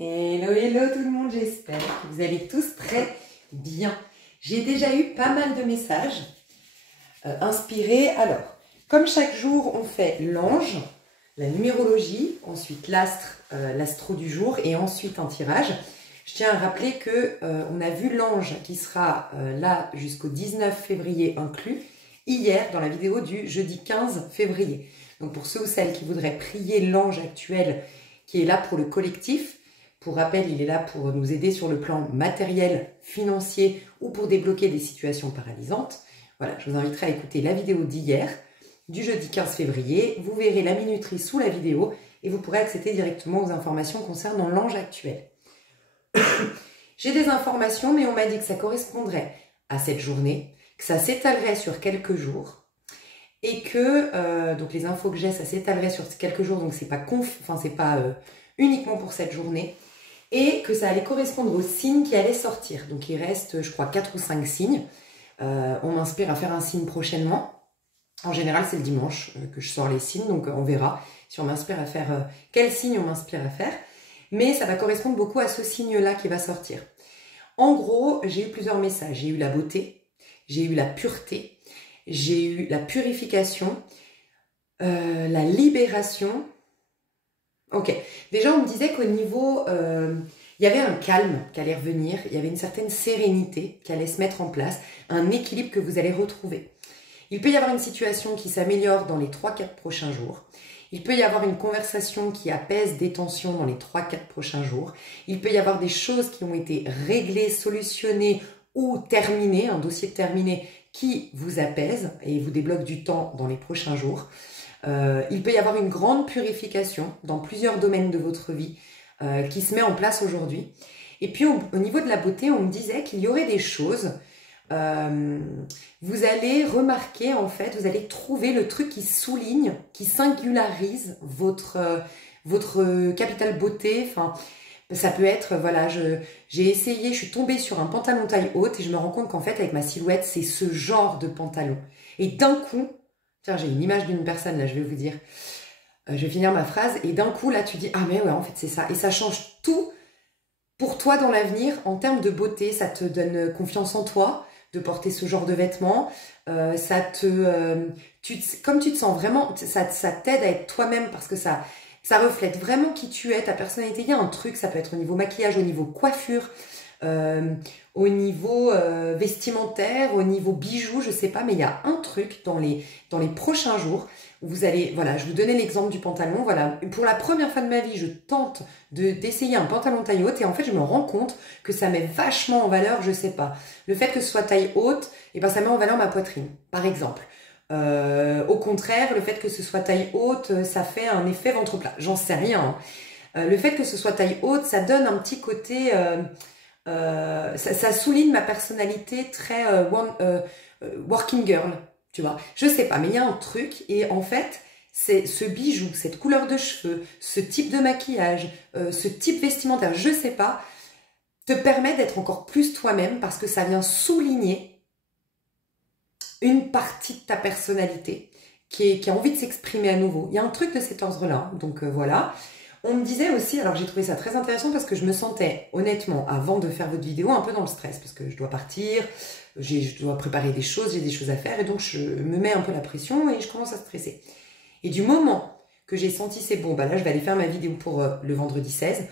Hello, hello tout le monde, j'espère que vous allez tous très bien. J'ai déjà eu pas mal de messages inspirés. Alors, comme chaque jour, on fait l'ange, la numérologie, ensuite l'astre, l'astro du jour et ensuite un tirage. Je tiens à rappeler que on a vu l'ange qui sera là jusqu'au 19 février inclus, hier dans la vidéo du jeudi 15 février. Donc pour ceux ou celles qui voudraient prier l'ange actuel qui est là pour le collectif, pour rappel, il est là pour nous aider sur le plan matériel, financier ou pour débloquer des situations paralysantes. Voilà, je vous inviterai à écouter la vidéo d'hier, du jeudi 15 février. Vous verrez la minuterie sous la vidéo et vous pourrez accéder directement aux informations concernant l'ange actuel. J'ai des informations, mais on m'a dit que ça correspondrait à cette journée, que ça s'étalerait sur quelques jours et que, donc les infos que j'ai, ça s'étalerait sur quelques jours, donc c'est pas, uniquement pour cette journée. Et que ça allait correspondre aux signes qui allaient sortir. Donc il reste, je crois, 4 ou 5 signes. On m'inspire à faire un signe prochainement. En général, c'est le dimanche que je sors les signes, donc on verra si on m'inspire à faire... quel signe on m'inspire à faire. Mais ça va correspondre beaucoup à ce signe-là qui va sortir. En gros, j'ai eu plusieurs messages. J'ai eu la beauté, j'ai eu la pureté, j'ai eu la purification, la libération... Ok, déjà on me disait qu'au niveau, il y avait un calme qui allait revenir, il y avait une certaine sérénité qui allait se mettre en place, un équilibre que vous allez retrouver. Il peut y avoir une situation qui s'améliore dans les 3-4 prochains jours. Il peut y avoir une conversation qui apaise des tensions dans les 3-4 prochains jours. Il peut y avoir des choses qui ont été réglées, solutionnées ou terminées, un dossier terminé qui vous apaise et vous débloque du temps dans les prochains jours. Il peut y avoir une grande purification dans plusieurs domaines de votre vie qui se met en place aujourd'hui. Et puis au niveau de la beauté, on me disait qu'il y aurait des choses, vous allez remarquer en fait, vous allez trouver le truc qui souligne, qui singularise votre capital beauté. Enfin, ça peut être, voilà, j'ai essayé, je suis tombée sur un pantalon taille haute et je me rends compte qu'en fait avec ma silhouette, c'est ce genre de pantalon. Et d'un coup, j'ai une image d'une personne, là, je vais vous dire. Je vais finir ma phrase. Et d'un coup, là, tu dis, ah mais ouais, en fait, c'est ça. Et ça change tout pour toi dans l'avenir en termes de beauté. Ça te donne confiance en toi de porter ce genre de vêtements. Comme tu te sens vraiment, ça t'aide à être toi-même parce que ça reflète vraiment qui tu es, ta personnalité. Il y a un truc, ça peut être au niveau maquillage, au niveau coiffure, au niveau vestimentaire, au niveau bijoux, je sais pas, mais il y a un truc dans les prochains jours où vous allez, voilà, je vous donnais l'exemple du pantalon, voilà, pour la première fois de ma vie, je tente d'essayer un pantalon taille haute et en fait, je me rends compte que ça met vachement en valeur, je sais pas, le fait que ce soit taille haute, et ben ça met en valeur ma poitrine, par exemple. Au contraire, le fait que ce soit taille haute, ça fait un effet ventre plat, j'en sais rien. Hein. Le fait que ce soit taille haute, ça donne un petit côté... ça souligne ma personnalité très working girl, tu vois. Je sais pas, mais il y a un truc et en fait, c'est ce bijou, cette couleur de cheveux, ce type de maquillage, ce type vestimentaire, je sais pas, te permet d'être encore plus toi-même parce que ça vient souligner une partie de ta personnalité qui a envie de s'exprimer à nouveau. Il y a un truc de cet ordre-là, donc voilà. On me disait aussi, alors j'ai trouvé ça très intéressant parce que je me sentais honnêtement, avant de faire votre vidéo, un peu dans le stress parce que je dois partir, je dois préparer des choses, j'ai des choses à faire et donc je me mets un peu la pression et je commence à stresser. Et du moment que j'ai senti c'est bon, bah là je vais aller faire ma vidéo pour le vendredi 16,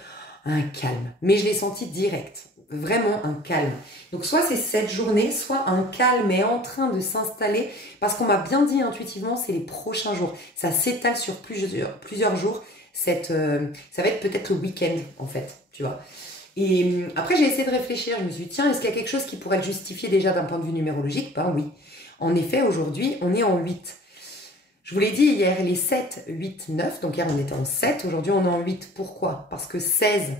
un calme. Mais je l'ai senti direct, vraiment un calme. Donc soit c'est cette journée, soit un calme est en train de s'installer parce qu'on m'a bien dit intuitivement, c'est les prochains jours. Ça s'étale sur plusieurs jours. Ça va être peut-être le week-end, en fait, tu vois. Et après, j'ai essayé de réfléchir. Je me suis dit, tiens, est-ce qu'il y a quelque chose qui pourrait être justifié déjà d'un point de vue numérologique? Ben oui. En effet, aujourd'hui, on est en 8. Je vous l'ai dit hier, les 7, 8, 9. Donc hier, on était en 7. Aujourd'hui, on est en 8. Pourquoi? Parce que 16...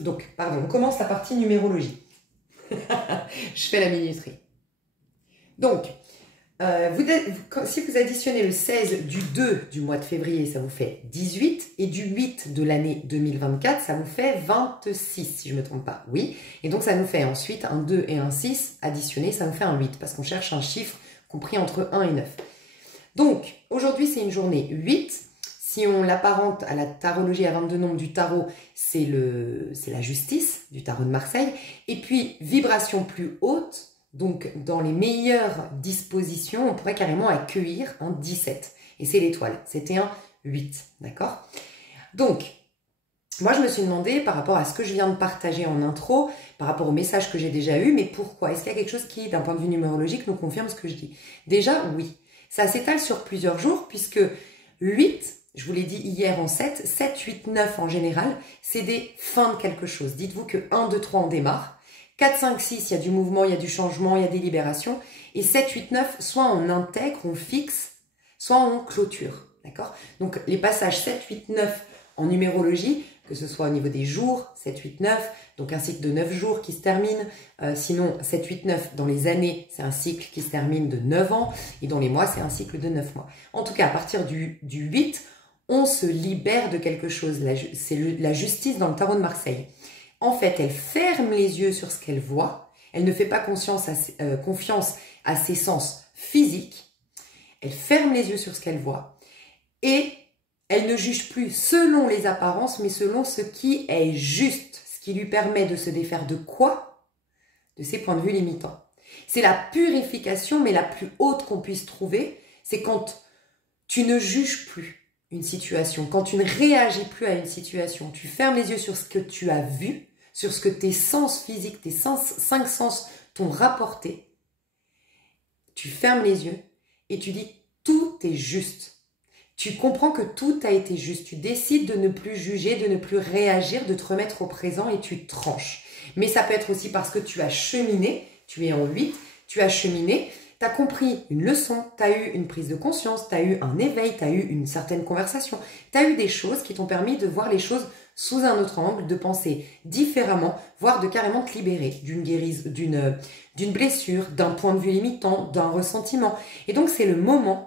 Donc, pardon, on commence la partie numérologie. Je fais la minuterie. Donc... si vous additionnez le 16 du 2 du mois de février, ça vous fait 18. Et du 8 de l'année 2024, ça vous fait 26, si je ne me trompe pas. Oui. Et donc, ça nous fait ensuite un 2 et un 6 additionnés, ça nous fait un 8. Parce qu'on cherche un chiffre compris entre 1 et 9. Donc, aujourd'hui, c'est une journée 8. Si on l'apparente à la tarologie à 22 nombres du tarot, c'est la justice du tarot de Marseille. Et puis, vibration plus haute, donc dans les meilleures dispositions, on pourrait carrément accueillir un 17. Et c'est l'étoile, c'était un 8, d'accord? Donc, moi je me suis demandé par rapport à ce que je viens de partager en intro, par rapport au message que j'ai déjà eu, mais pourquoi? Est-ce qu'il y a quelque chose qui, d'un point de vue numérologique, nous confirme ce que je dis? Déjà, oui. Ça s'étale sur plusieurs jours, puisque 8, je vous l'ai dit hier en 7, 7, 8, 9 en général, c'est des fins de quelque chose. Dites-vous que 1, 2, 3, on démarre. 4, 5, 6, il y a du mouvement, il y a du changement, il y a des libérations. Et 7, 8, 9, soit on intègre, on fixe, soit on clôture. D'accord? Donc les passages 7, 8, 9 en numérologie, que ce soit au niveau des jours, 7, 8, 9, donc un cycle de 9 jours qui se termine. Sinon, 7, 8, 9, dans les années, c'est un cycle qui se termine de 9 ans. Et dans les mois, c'est un cycle de 9 mois. En tout cas, à partir du 8, on se libère de quelque chose. C'est la justice dans le tarot de Marseille. En fait, elle ferme les yeux sur ce qu'elle voit. Elle ne fait pas confiance à ses sens physiques. Elle ferme les yeux sur ce qu'elle voit. Et elle ne juge plus selon les apparences, mais selon ce qui est juste. Ce qui lui permet de se défaire de quoi? De ses points de vue limitants. C'est la purification, mais la plus haute qu'on puisse trouver. C'est quand tu ne juges plus une situation, quand tu ne réagis plus à une situation. Tu fermes les yeux sur ce que tu as vu, sur ce que tes sens physiques, tes 5 sens t'ont rapporté. Tu fermes les yeux et tu dis tout est juste. Tu comprends que tout a été juste. Tu décides de ne plus juger, de ne plus réagir, de te remettre au présent et tu tranches. Mais ça peut être aussi parce que tu as cheminé, tu es en 8, tu as cheminé, tu as compris une leçon, tu as eu une prise de conscience, tu as eu un éveil, tu as eu une certaine conversation, tu as eu des choses qui t'ont permis de voir les choses sous un autre angle, de penser différemment, voire de carrément te libérer d'une blessure, d'un point de vue limitant, d'un ressentiment. Et donc c'est le moment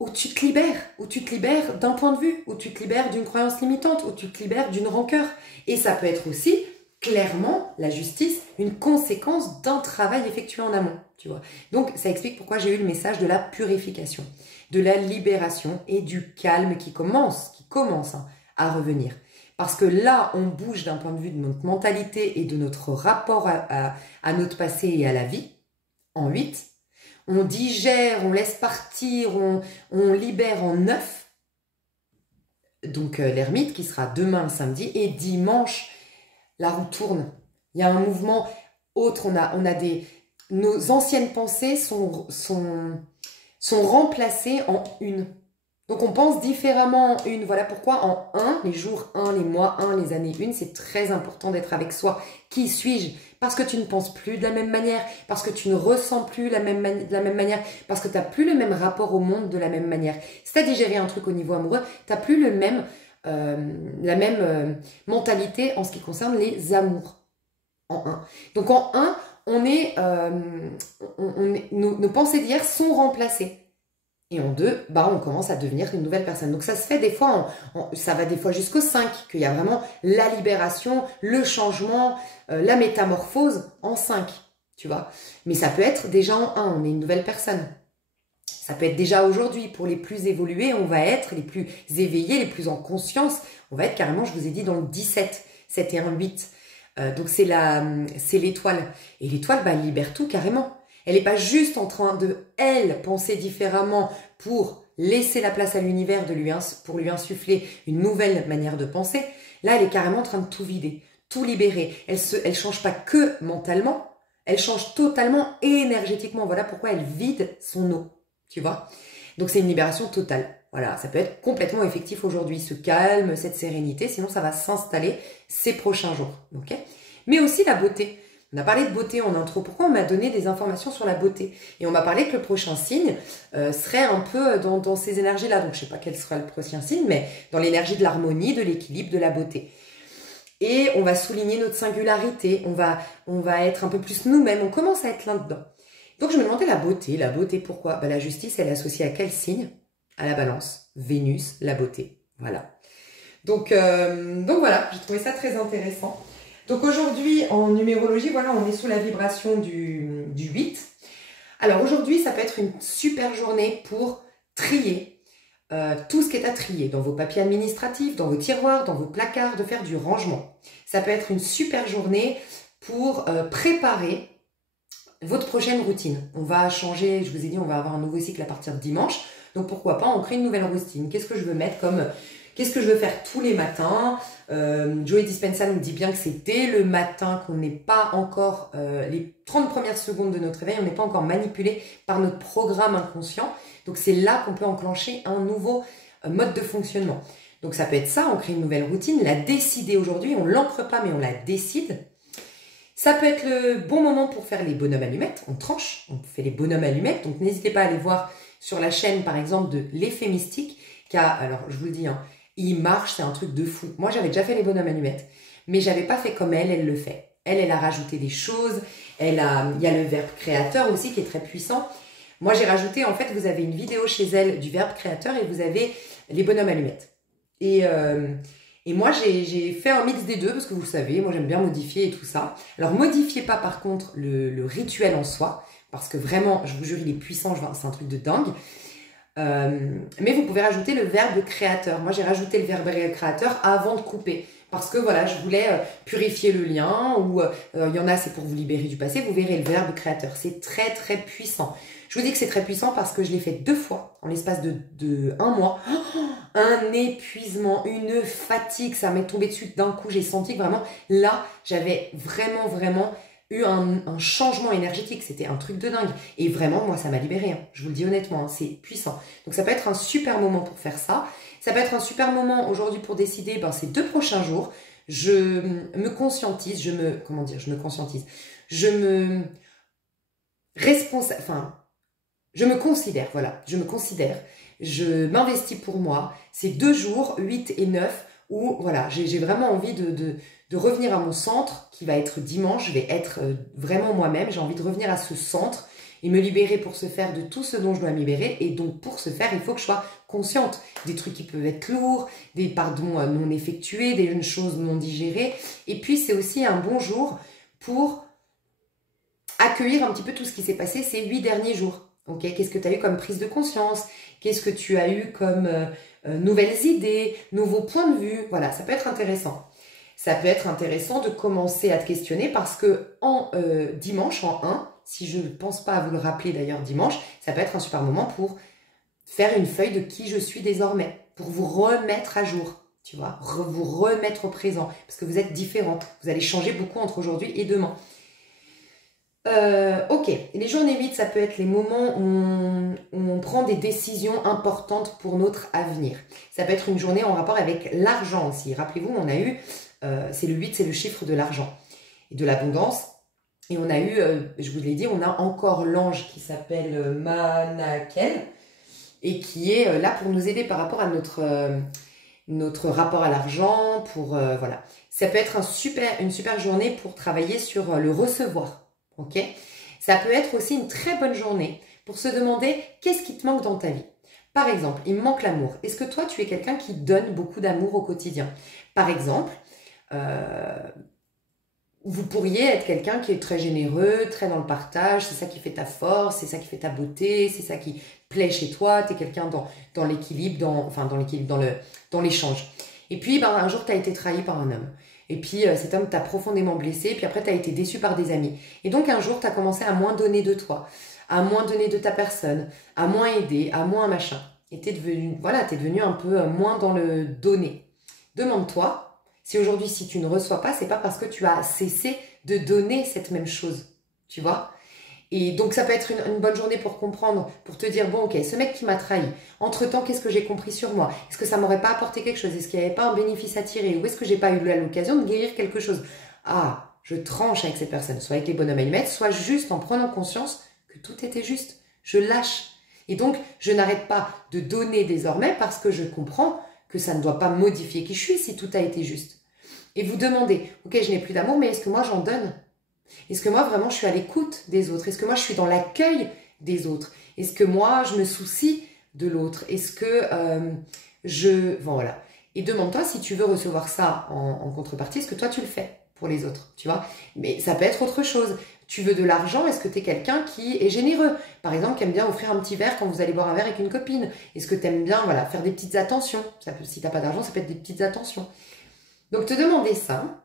où tu te libères d'un point de vue, où tu te libères d'une croyance limitante, où tu te libères d'une rancœur. Et ça peut être aussi, clairement, la justice, une conséquence d'un travail effectué en amont, tu vois. Donc, ça explique pourquoi j'ai eu le message de la purification, de la libération et du calme qui commence à revenir. Parce que là, on bouge d'un point de vue de notre mentalité et de notre rapport à notre passé et à la vie, en 8. On digère, on laisse partir, on libère en 9. Donc l'ermite qui sera demain samedi et dimanche, la roue tourne. Il y a un mouvement autre, nos anciennes pensées sont remplacées en une. Donc on pense différemment en une. Voilà pourquoi en 1, les jours 1, les mois 1, les années 1, c'est très important d'être avec soi. Qui suis-je? Parce que tu ne penses plus de la même manière, parce que tu ne ressens plus de la même manière, parce que tu n'as plus le même rapport au monde de la même manière. Si tu as digéré un truc au niveau amoureux, tu n'as plus la même mentalité en ce qui concerne les amours en 1. Donc en 1, nos pensées d'hier sont remplacées. Et en 2, on commence à devenir une nouvelle personne. Donc ça se fait des fois, ça va des fois jusqu'au 5, qu'il y a vraiment la libération, le changement, la métamorphose en 5, tu vois. Mais ça peut être déjà en 1, on est une nouvelle personne. Ça peut être déjà aujourd'hui, pour les plus évolués, on va être les plus éveillés, les plus en conscience. On va être carrément, je vous ai dit, dans le 17, 7 et 1, 8. Donc c'est l'étoile. Et l'étoile, elle libère tout carrément. Elle n'est pas juste en train de, elle, penser différemment pour laisser la place à l'univers, pour lui insuffler une nouvelle manière de penser. Là, elle est carrément en train de tout vider, tout libérer. Elle change pas que mentalement, elle change totalement énergétiquement. Voilà pourquoi elle vide son eau, tu vois. Donc, c'est une libération totale. Voilà, ça peut être complètement effectif aujourd'hui, ce calme, cette sérénité. Sinon, ça va s'installer ces prochains jours, ok? Mais aussi la beauté. On a parlé de beauté en intro. Pourquoi on m'a donné des informations sur la beauté? Et on m'a parlé que le prochain signe serait un peu dans ces énergies-là. Donc, je ne sais pas quel sera le prochain signe, mais dans l'énergie de l'harmonie, de l'équilibre, de la beauté. Et on va souligner notre singularité. On va être un peu plus nous-mêmes. On commence à être là-dedans. Donc, je me demandais la beauté, pourquoi? La justice, elle est associée à quel signe? À la balance. Vénus, la beauté. Voilà. Donc voilà, j'ai trouvé ça très intéressant. Donc aujourd'hui, en numérologie, voilà, on est sous la vibration du 8. Alors aujourd'hui, ça peut être une super journée pour trier, tout ce qui est à trier, dans vos papiers administratifs, dans vos tiroirs, dans vos placards, de faire du rangement. Ça peut être une super journée pour préparer votre prochaine routine. On va changer, je vous ai dit, on va avoir un nouveau cycle à partir de dimanche. Donc pourquoi pas, on crée une nouvelle routine. Qu'est-ce que je veux mettre comme... Qu'est-ce que je veux faire tous les matins? Joey Dispenza nous dit bien que c'est dès le matin qu'on n'est pas encore, les 30 premières secondes de notre réveil, on n'est pas encore manipulé par notre programme inconscient. Donc c'est là qu'on peut enclencher un nouveau mode de fonctionnement. Donc ça peut être ça, on crée une nouvelle routine, la décider aujourd'hui, on l'ancre pas mais on la décide. Ça peut être le bon moment pour faire les bonhommes allumettes, on tranche, on fait les bonhommes allumettes. Donc n'hésitez pas à aller voir sur la chaîne par exemple de l'effet mystique, car alors je vous le dis, hein, il marche, c'est un truc de fou. Moi, j'avais déjà fait les bonhommes allumettes, mais j'avais pas fait comme elle le fait. Elle a rajouté des choses. Il y a le verbe créateur aussi qui est très puissant. Moi, j'ai rajouté, en fait, vous avez une vidéo chez elle du verbe créateur et vous avez les bonhommes allumettes. Et moi, j'ai fait un mix des deux parce que vous le savez, moi, j'aime bien modifier et tout ça. Alors, modifiez pas, par contre, le rituel en soi parce que vraiment, je vous jure, il est puissant. C'est un truc de dingue. Mais vous pouvez rajouter le verbe créateur. Moi, j'ai rajouté le verbe créateur avant de couper. Parce que voilà, je voulais purifier le lien ou il y en a, c'est pour vous libérer du passé. Vous verrez le verbe créateur. C'est très, très puissant. Je vous dis que c'est très puissant parce que je l'ai fait 2 fois en l'espace de 1 mois. Un épuisement, une fatigue, ça m'est tombé dessus d'un coup. J'ai senti que vraiment, là, j'avais vraiment eu un changement énergétique. C'était un truc de dingue. Et vraiment, moi, ça m'a libérée. Hein. Je vous le dis honnêtement, hein, c'est puissant. Donc, ça peut être un super moment pour faire ça. Ça peut être un super moment aujourd'hui pour décider ces 2 prochains jours. Je me conscientise, je me conscientise. Je me considère, voilà. Je me considère. Je m'investis pour moi. C'est 2 jours, 8 et 9, où voilà, j'ai vraiment envie de revenir à mon centre qui va être dimanche. Je vais être vraiment moi-même. J'ai envie de revenir à ce centre et me libérer pour ce faire de tout ce dont je dois me libérer. Et donc, pour ce faire, il faut que je sois consciente des trucs qui peuvent être lourds, des pardons non effectués, des choses non digérées. Et puis, c'est aussi un bon jour pour accueillir un petit peu tout ce qui s'est passé ces 8 derniers jours. Okay, qu'est-ce que tu as eu comme prise de conscience? Qu'est-ce que tu as eu comme nouvelles idées, nouveaux points de vue? Voilà, ça peut être intéressant. Ça peut être intéressant de commencer à te questionner parce que dimanche, en 1, si je ne pense pas à vous le rappeler d'ailleurs dimanche, ça peut être un super moment pour faire une feuille de qui je suis désormais, pour vous remettre à jour, tu vois, vous remettre au présent, parce que vous êtes différents. Vous allez changer beaucoup entre aujourd'hui et demain. Ok, les journées 8, ça peut être les moments où on prend des décisions importantes pour notre avenir. Ça peut être une journée en rapport avec l'argent aussi. Rappelez-vous, on a eu, c'est le 8, c'est le chiffre de l'argent et de l'abondance. Et on a eu, je vous l'ai dit, on a encore l'ange qui s'appelle Manakel et qui est là pour nous aider par rapport à notre rapport à l'argent. Voilà, ça peut être une super journée pour travailler sur le recevoir. Ok, ça peut être aussi une très bonne journée pour se demander qu'est-ce qui te manque dans ta vie. Par exemple, il me manque l'amour. Est-ce que toi, tu es quelqu'un qui donne beaucoup d'amour au quotidien? Par exemple, vous pourriez être quelqu'un qui est très généreux, très dans le partage, c'est ça qui fait ta force, c'est ça qui fait ta beauté, c'est ça qui plaît chez toi, tu es quelqu'un dans l'équilibre, dans l'échange. Et puis, un jour, tu as été trahi par un homme. Et puis, cet homme t'a profondément blessé. Puis après, tu as été déçu par des amis. Et donc, un jour, tu as commencé à moins donner de toi, à moins donner de ta personne, à moins aider, à moins machin. Et tu es devenu un peu moins dans le donner. Demande-toi si aujourd'hui, si tu ne reçois pas, c'est pas parce que tu as cessé de donner cette même chose. Tu vois? Et donc, ça peut être une bonne journée pour comprendre, pour te dire, bon, ok, ce mec qui m'a trahi, entre-temps, qu'est-ce que j'ai compris sur moi? Est-ce que ça m'aurait pas apporté quelque chose? Est-ce qu'il n'y avait pas un bénéfice à tirer? Ou est-ce que j'ai pas eu l'occasion de guérir quelque chose? Ah, je tranche avec cette personne, soit avec les bonhommes allumettes, soit juste en prenant conscience que tout était juste. Je lâche. Et donc, je n'arrête pas de donner désormais parce que je comprends que ça ne doit pas modifier qui je suis si tout a été juste. Et vous demandez, ok, je n'ai plus d'amour, mais est-ce que moi j'en donne? Est-ce que moi, vraiment, je suis à l'écoute des autres? Est-ce que moi, je suis dans l'accueil des autres? Est-ce que moi, je me soucie de l'autre? Est-ce que voilà. Et demande-toi si tu veux recevoir ça en contrepartie, est-ce que toi, tu le fais pour les autres? Tu vois? Mais ça peut être autre chose. Tu veux de l'argent, est-ce que tu es quelqu'un qui est généreux? Par exemple, qui aime bien offrir un petit verre quand vous allez boire un verre avec une copine. Est-ce que tu aimes bien voilà, faire des petites attentions? Si tu n'as pas d'argent, ça peut être des petites attentions. Donc, te demander ça.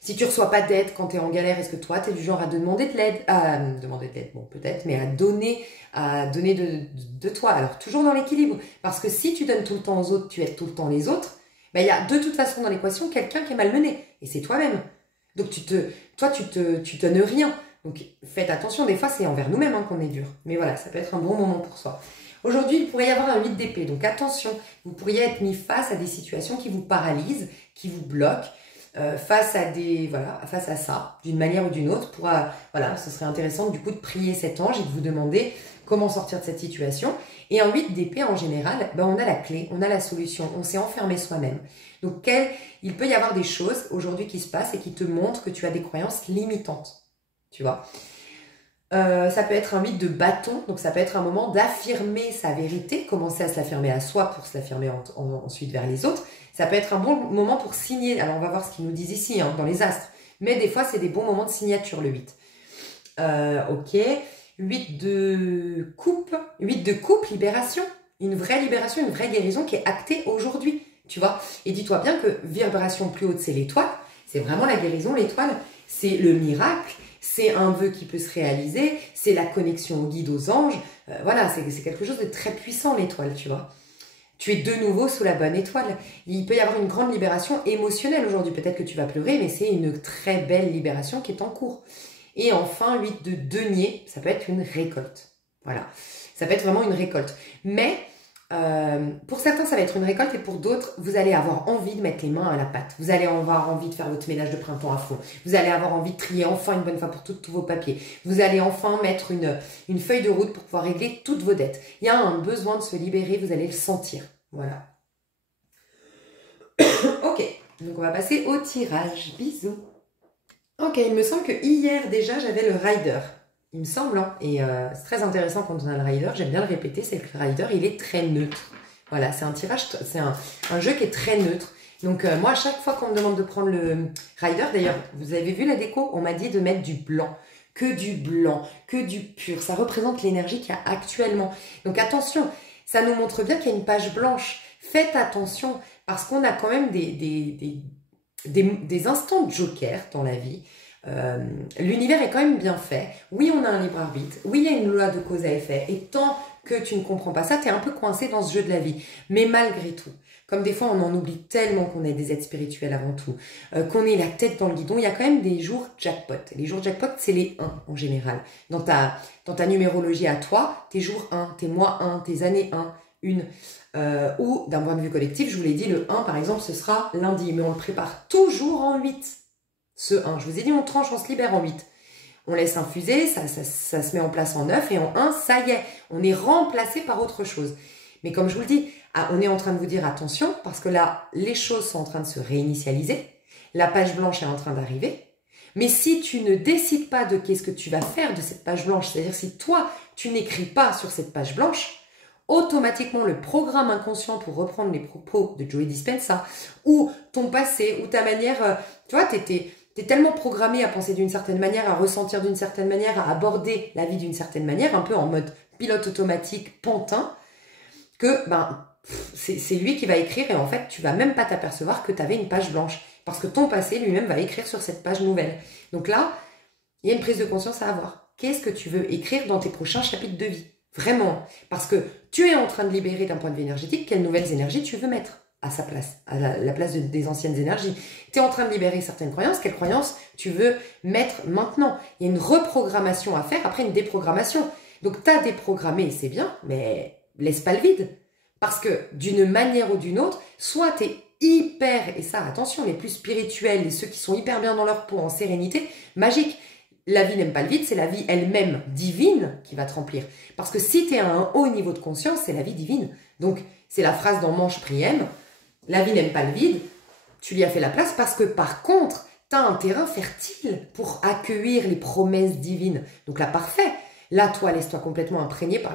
Si tu reçois pas d'aide quand tu es en galère, est-ce que toi, tu es du genre à demander de l'aide? À demander de l'aide, bon, peut-être, mais à donner de toi. Alors, toujours dans l'équilibre. Parce que si tu donnes tout le temps aux autres, tu aides tout le temps les autres, ben, il y a de toute façon dans l'équation quelqu'un qui est malmené. Et c'est toi-même. Donc, tu donnes rien. Donc, faites attention. Des fois, c'est envers nous-mêmes qu'on est dur. Mais voilà, ça peut être un bon moment pour soi. Aujourd'hui, il pourrait y avoir un 8 d'épée. Donc, attention. Vous pourriez être mis face à des situations qui vous paralysent, qui vous bloquent. Face à ça, d'une manière ou d'une autre, ce serait intéressant du coup de prier cet ange et de vous demander comment sortir de cette situation. Et en 8 d'épée en général, on a la clé, on a la solution, on s'est enfermé soi-même. Donc il peut y avoir des choses aujourd'hui qui se passent et qui te montrent que tu as des croyances limitantes, tu vois. Ça peut être un 8 de bâton, donc ça peut être un moment d'affirmer sa vérité, commencer à se l'affirmer à soi pour se l'affirmer ensuite vers les autres. Ça peut être un bon moment pour signer, alors on va voir ce qu'ils nous disent ici, dans les astres, mais des fois c'est des bons moments de signature le 8. Ok, 8 de coupe, libération, une vraie guérison qui est actée aujourd'hui, tu vois. Et dis-toi bien que vibration plus haute c'est l'étoile, c'est vraiment la guérison, l'étoile, c'est le miracle. C'est un vœu qui peut se réaliser, c'est la connexion au guide, aux anges. Voilà, c'est quelque chose de très puissant, l'étoile, tu vois. Tu es de nouveau sous la bonne étoile. Il peut y avoir une grande libération émotionnelle aujourd'hui. Peut-être que tu vas pleurer, mais c'est une très belle libération qui est en cours. Et enfin, 8 de denier, ça peut être une récolte. Voilà, ça peut être vraiment une récolte. Mais pour certains, ça va être une récolte et pour d'autres, vous allez avoir envie de mettre les mains à la pâte. Vous allez avoir envie de faire votre ménage de printemps à fond. Vous allez avoir envie de trier enfin une bonne fois pour toutes tous vos papiers. Vous allez enfin mettre une feuille de route pour pouvoir régler toutes vos dettes. Il y a un besoin de se libérer, vous allez le sentir. Voilà. Ok, donc on va passer au tirage. Bisous. Ok, il me semble que hier déjà, j'avais le rider. Il me semble, et c'est très intéressant quand on a le rider, j'aime bien le répéter, c'est que le rider, il est très neutre. Voilà, c'est un tirage, c'est un jeu qui est très neutre. Donc moi, à chaque fois qu'on me demande de prendre le rider, d'ailleurs, vous avez vu la déco, on m'a dit de mettre du blanc, que du pur. Ça représente l'énergie qu'il y a actuellement. Donc attention, ça nous montre bien qu'il y a une page blanche. Faites attention, parce qu'on a quand même des instants de joker dans la vie. L'univers est quand même bien fait. Oui, on a un libre arbitre. Oui, il y a une loi de cause à effet. Et tant que tu ne comprends pas ça, tu es un peu coincé dans ce jeu de la vie. Mais malgré tout, comme des fois on en oublie tellement qu'on est des êtres spirituels avant tout, qu'on est la tête dans le guidon, il y a quand même des jours jackpot. Les jours jackpot, c'est les 1 en général. Dans ta numérologie à toi, tes jours 1, tes mois 1, tes années 1, une. Ou d'un point de vue collectif, je vous l'ai dit, le 1 par exemple, ce sera lundi. Mais on le prépare toujours en 8. Ce 1, je vous ai dit, on tranche, on se libère en 8. On laisse infuser, ça se met en place en 9 et en 1, ça y est, on est remplacé par autre chose. Mais comme je vous le dis, on est en train de vous dire attention parce que là, les choses sont en train de se réinitialiser, la page blanche est en train d'arriver. Mais si tu ne décides pas de qu'est-ce que tu vas faire de cette page blanche, c'est-à-dire si toi, tu n'écris pas sur cette page blanche, automatiquement le programme inconscient, pour reprendre les propos de Joe Dispenza, ou ton passé, ou ta manière, tu vois, t'es tellement programmé à penser d'une certaine manière, à ressentir d'une certaine manière, à aborder la vie d'une certaine manière, un peu en mode pilote automatique, pantin, que c'est lui qui va écrire et en fait, tu vas même pas t'apercevoir que tu avais une page blanche. Parce que ton passé lui-même va écrire sur cette page nouvelle. Donc là, il y a une prise de conscience à avoir. Qu'est-ce que tu veux écrire dans tes prochains chapitres de vie? Vraiment. Parce que tu es en train de libérer d'un point de vue énergétique, quelles nouvelles énergies tu veux mettre à sa place, à la place des anciennes énergies. Tu es en train de libérer certaines croyances, quelles croyances tu veux mettre maintenant? Il y a une reprogrammation à faire, après une déprogrammation. Donc tu as déprogrammé, c'est bien, mais laisse pas le vide. Parce que d'une manière ou d'une autre, soit tu es hyper, et ça attention, les plus spirituels et ceux qui sont hyper bien dans leur peau, en sérénité, magique. La vie n'aime pas le vide, c'est la vie elle-même divine qui va te remplir. Parce que si tu es à un haut niveau de conscience, c'est la vie divine. Donc c'est la phrase dans Manche Priem, la vie n'aime pas le vide, tu lui as fait la place parce que par contre, tu as un terrain fertile pour accueillir les promesses divines. Donc là, parfait. Là, toi, laisse-toi complètement imprégner par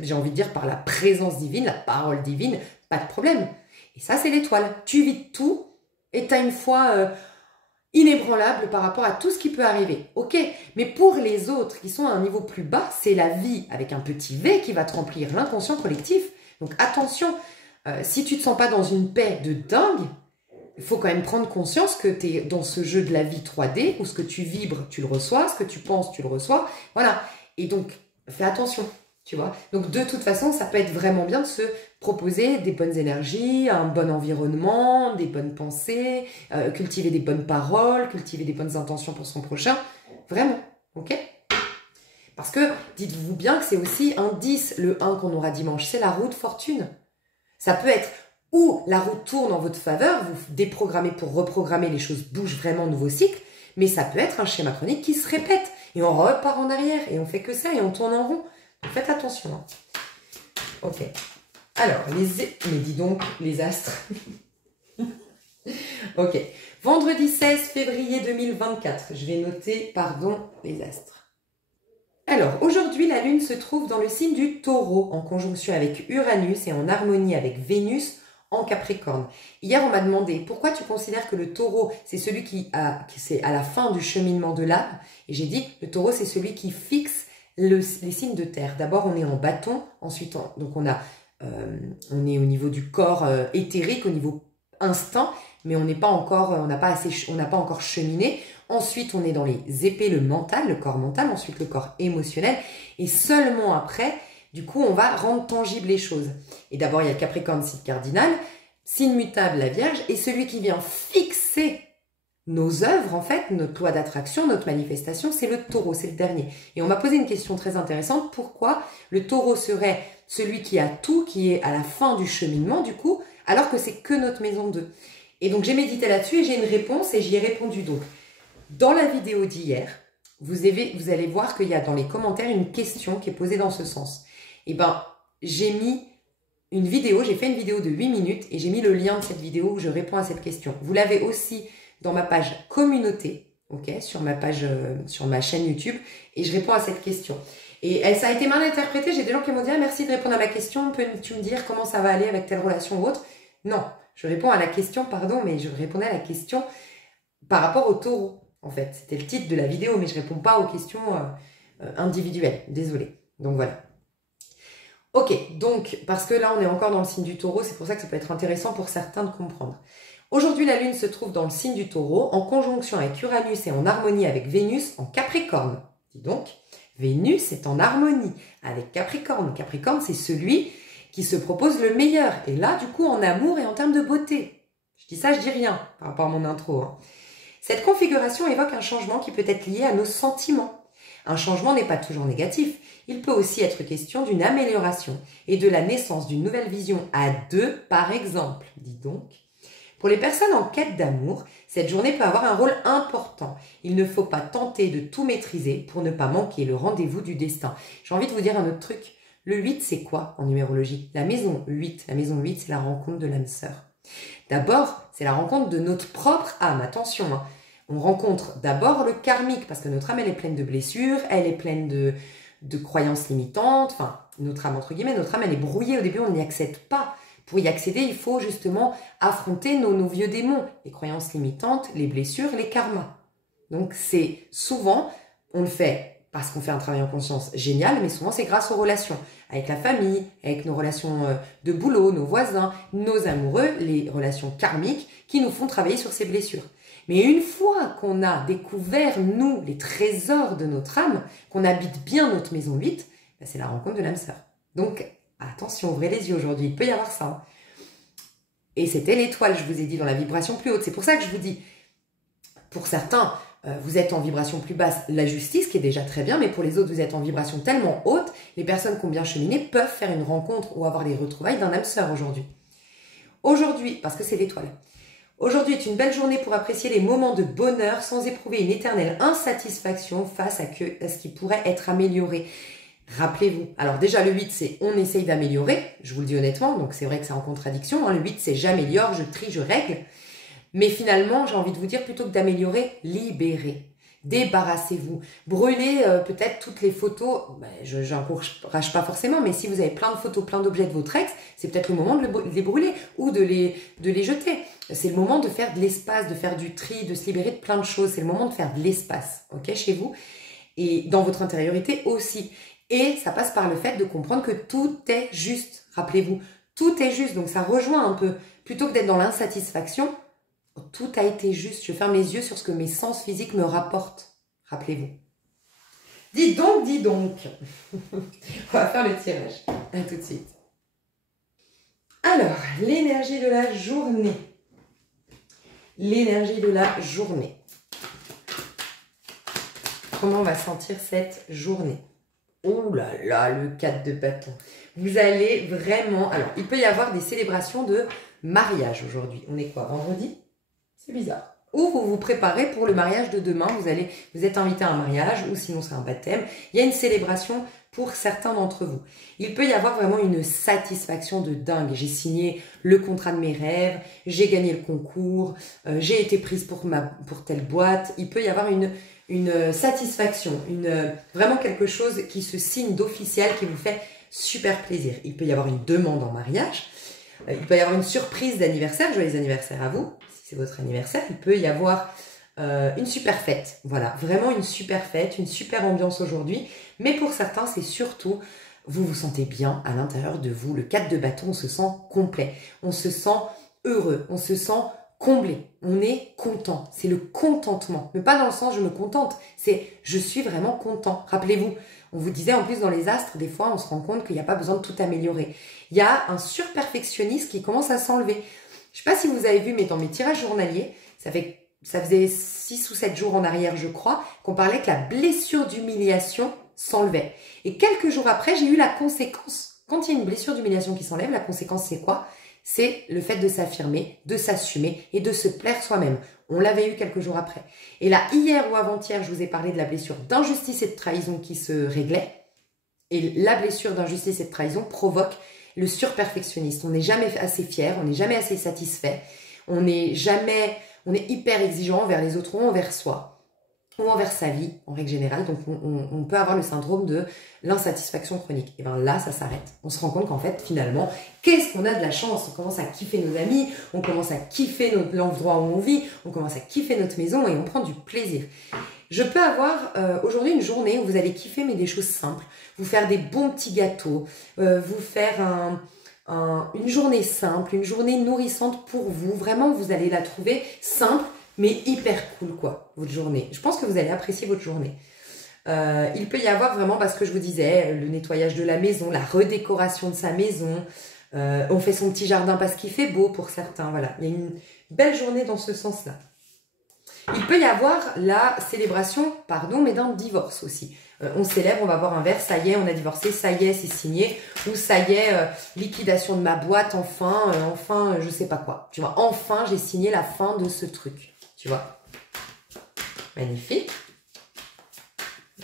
j'ai envie de dire par la présence divine, la parole divine, pas de problème. Et ça, c'est l'étoile. Tu vis tout et tu as une foi inébranlable par rapport à tout ce qui peut arriver. Ok, mais pour les autres qui sont à un niveau plus bas, c'est la vie avec un petit V qui va te remplir l'inconscient collectif. Donc attention, si tu te sens pas dans une paix de dingue, il faut quand même prendre conscience que tu es dans ce jeu de la vie 3D où ce que tu vibres, tu le reçois, ce que tu penses, tu le reçois. Voilà. Et donc, fais attention, tu vois. Donc, de toute façon, ça peut être vraiment bien de se proposer des bonnes énergies, un bon environnement, des bonnes pensées, cultiver des bonnes paroles, cultiver des bonnes intentions pour son prochain. Vraiment, ok? Parce que, dites-vous bien que c'est aussi un 10, le 1 qu'on aura dimanche. C'est la roue de fortune. Ça peut être où la roue tourne en votre faveur, vous déprogrammez pour reprogrammer, les choses bougent vraiment, nouveau cycle, mais ça peut être un schéma chronique qui se répète, et on repart en arrière, et on fait que ça, et on tourne en rond. Donc faites attention. Hein. Ok. Alors, mais dis donc, les astres. Ok. Vendredi 16 février 2024. Je vais noter, pardon, les astres. Alors, aujourd'hui, la Lune se trouve dans le signe du Taureau, en conjonction avec Uranus et en harmonie avec Vénus, en Capricorne. Hier, on m'a demandé pourquoi tu considères que le Taureau, c'est celui c'est à la fin du cheminement de l'âme. Et j'ai dit, le Taureau, c'est celui qui fixe les signes de terre. D'abord, on est en bâton. Ensuite, donc on est au niveau du corps éthérique, au niveau instinct, mais on n'est pas encore, on n'a pas encore cheminé. Ensuite, on est dans les épées, le mental, le corps mental. Ensuite, le corps émotionnel. Et seulement après, du coup, on va rendre tangibles les choses. Et d'abord, il y a le Capricorne, signe cardinal, signe mutable, la Vierge, et celui qui vient fixer nos œuvres, en fait, notre loi d'attraction, notre manifestation, c'est le Taureau, c'est le dernier. Et on m'a posé une question très intéressante, pourquoi le Taureau serait celui qui a tout, qui est à la fin du cheminement, du coup, alors que c'est que notre maison 2. Et donc, j'ai médité là-dessus et j'ai une réponse et j'y ai répondu. Donc, dans la vidéo d'hier, vous allez voir qu'il y a dans les commentaires une question qui est posée dans ce sens. Eh ben, j'ai mis une vidéo, j'ai fait une vidéo de 8 minutes et j'ai mis le lien de cette vidéo où je réponds à cette question. Vous l'avez aussi dans ma page communauté, ok, sur ma chaîne YouTube, et je réponds à cette question. Et ça a été mal interprété, j'ai des gens qui m'ont dit « Ah, merci de répondre à ma question, peux-tu me dire comment ça va aller avec telle relation ou autre ?» Non, je réponds à la question, pardon, mais je répondais à la question par rapport au Taureau, en fait. C'était le titre de la vidéo, mais je ne réponds pas aux questions individuelles, désolée. Donc voilà. Ok, donc, parce que là, on est encore dans le signe du Taureau, c'est pour ça que ça peut être intéressant pour certains de comprendre. Aujourd'hui, la Lune se trouve dans le signe du Taureau, en conjonction avec Uranus et en harmonie avec Vénus en Capricorne. Dis donc, Vénus est en harmonie avec Capricorne. Capricorne, c'est celui qui se propose le meilleur. Et là, du coup, en amour et en termes de beauté. Je dis ça, je dis rien par rapport à mon intro. Hein. Cette configuration évoque un changement qui peut être lié à nos sentiments. Un changement n'est pas toujours négatif. Il peut aussi être question d'une amélioration et de la naissance d'une nouvelle vision à deux, par exemple. Dis donc. Pour les personnes en quête d'amour, cette journée peut avoir un rôle important. Il ne faut pas tenter de tout maîtriser pour ne pas manquer le rendez-vous du destin. J'ai envie de vous dire un autre truc. Le 8, c'est quoi en numérologie? La maison 8. La maison 8, c'est la rencontre de l'âme sœur. D'abord, c'est la rencontre de notre propre âme. Attention, hein. On rencontre d'abord le karmique, parce que notre âme, elle est pleine de blessures, elle est pleine de croyances limitantes. Enfin, notre âme, entre guillemets, notre âme, elle est brouillée. Au début, on n'y accède pas. Pour y accéder, il faut justement affronter nos vieux démons, les croyances limitantes, les blessures, les karmas. Donc, c'est souvent, on le fait parce qu'on fait un travail en conscience génial, mais souvent, c'est grâce aux relations avec la famille, avec nos relations de boulot, nos voisins, nos amoureux, les relations karmiques qui nous font travailler sur ces blessures. Mais une fois qu'on a découvert, nous, les trésors de notre âme, qu'on habite bien notre maison 8, ben c'est la rencontre de l'âme sœur. Donc, attention, ouvrez les yeux aujourd'hui, il peut y avoir ça. Hein. Et c'était l'étoile, je vous ai dit, dans la vibration plus haute. C'est pour ça que je vous dis, pour certains, vous êtes en vibration plus basse, la justice, qui est déjà très bien, mais pour les autres, vous êtes en vibration tellement haute, les personnes qui ont bien cheminé peuvent faire une rencontre ou avoir les retrouvailles d'un âme sœur aujourd'hui. Aujourd'hui, parce que c'est l'étoile, aujourd'hui est une belle journée pour apprécier les moments de bonheur sans éprouver une éternelle insatisfaction face à ce qui pourrait être amélioré. Rappelez-vous, alors déjà le 8 c'est on essaye d'améliorer, je vous le dis honnêtement, donc c'est vrai que c'est en contradiction, hein. Le 8 c'est j'améliore, je trie, je règle, mais finalement j'ai envie de vous dire plutôt que d'améliorer, libérer. Débarrassez-vous. Brûlez peut-être toutes les photos. Ben, je n'encourage pas forcément, mais si vous avez plein de photos, plein d'objets de votre ex, c'est peut-être le moment de les brûler ou de les jeter. C'est le moment de faire de l'espace, de faire du tri, de se libérer de plein de choses. C'est le moment de faire de l'espace, ok, chez vous et dans votre intériorité aussi. Et ça passe par le fait de comprendre que tout est juste. Rappelez-vous, tout est juste. Donc ça rejoint un peu. Plutôt que d'être dans l'insatisfaction, tout a été juste. Je ferme les yeux sur ce que mes sens physiques me rapportent. Rappelez-vous. Dis donc, dis donc. On va faire le tirage. À tout de suite. Alors, l'énergie de la journée. L'énergie de la journée. Comment on va sentir cette journée? Oh là là, le 4 de bâton. Vous allez vraiment... Alors, il peut y avoir des célébrations de mariage aujourd'hui. On est quoi, vendredi? C'est bizarre. Ou vous vous préparez pour le mariage de demain. Vous êtes invité à un mariage ou sinon c'est un baptême. Il y a une célébration pour certains d'entre vous. Il peut y avoir vraiment une satisfaction de dingue. J'ai signé le contrat de mes rêves, j'ai gagné le concours, j'ai été prise pour telle boîte. Il peut y avoir une satisfaction, vraiment quelque chose qui se signe d'officiel, qui vous fait super plaisir. Il peut y avoir une demande en mariage, il peut y avoir une surprise d'anniversaire, joyeux anniversaire à vous, si c'est votre anniversaire. Il peut y avoir une super fête, voilà, vraiment une super fête, une super ambiance aujourd'hui. Mais pour certains, c'est surtout, vous vous sentez bien à l'intérieur de vous. Le 4 de bâton, on se sent complet, on se sent heureux, on se sent comblé, on est content, c'est le contentement, mais pas dans le sens je me contente, c'est je suis vraiment content. Rappelez-vous, on vous disait en plus dans les astres, des fois on se rend compte qu'il n'y a pas besoin de tout améliorer. Il y a un surperfectionnisme qui commence à s'enlever. Je ne sais pas si vous avez vu, mais dans mes tirages journaliers, ça faisait 6 ou 7 jours en arrière, je crois, qu'on parlait que la blessure d'humiliation s'enlevait. Et quelques jours après, j'ai eu la conséquence. Quand il y a une blessure d'humiliation qui s'enlève, la conséquence c'est quoi? C'est le fait de s'affirmer, de s'assumer et de se plaire soi-même. On l'avait eu quelques jours après. Et là, hier ou avant-hier, je vous ai parlé de la blessure d'injustice et de trahison qui se réglait. Et la blessure d'injustice et de trahison provoque le surperfectionniste. On n'est jamais assez fier, on n'est jamais assez satisfait, on est hyper exigeant envers les autres ou envers soi, ou envers sa vie en règle générale. Donc on peut avoir le syndrome de l'insatisfaction chronique. Et bien là, ça s'arrête. On se rend compte qu'en fait, finalement, qu'est-ce qu'on a de la chance. On commence à kiffer nos amis, on commence à kiffer l'endroit où on vit, on commence à kiffer notre maison et on prend du plaisir. Je peux avoir aujourd'hui une journée où vous allez kiffer, mais des choses simples. Vous faire des bons petits gâteaux, vous faire une journée simple, une journée nourrissante pour vous. Vraiment, vous allez la trouver simple, mais hyper cool, quoi, votre journée. Je pense que vous allez apprécier votre journée. Il peut y avoir vraiment, parce que je vous disais, le nettoyage de la maison, la redécoration de sa maison. On fait son petit jardin parce qu'il fait beau pour certains. Voilà, il y a une belle journée dans ce sens-là. Il peut y avoir la célébration, mais d'un divorce aussi. On célèbre, on va boire un verre, ça y est, on a divorcé, ça y est, c'est signé. Ou ça y est, liquidation de ma boîte, enfin, je sais pas quoi. Tu vois, enfin, j'ai signé la fin de ce truc. Tu vois, magnifique.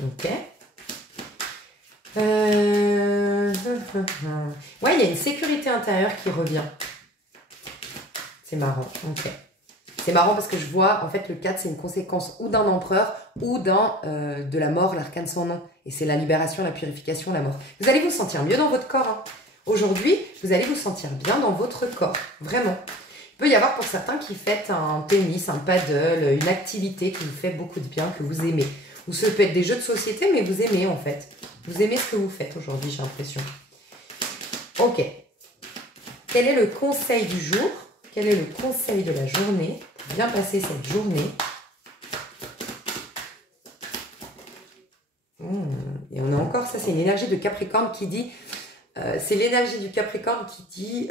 Ok. Ouais, il y a une sécurité intérieure qui revient. C'est marrant. Ok. C'est marrant parce que je vois, en fait, le 4, c'est une conséquence ou d'un empereur ou de la mort, l'arcane sans nom. Et c'est la libération, la purification, la mort. Vous allez vous sentir mieux dans votre corps. Hein. Aujourd'hui, vous allez vous sentir bien dans votre corps. Vraiment. Il peut y avoir pour certains qui fêtent un tennis, un paddle, une activité qui vous fait beaucoup de bien, que vous aimez. Ou ce peut être des jeux de société, mais vous aimez en fait. Vous aimez ce que vous faites aujourd'hui, j'ai l'impression. Ok. Quel est le conseil du jour? Quel est le conseil de la journée pour bien passer cette journée? Et on a encore, ça c'est une énergie de Capricorne qui dit, c'est l'énergie du Capricorne qui dit,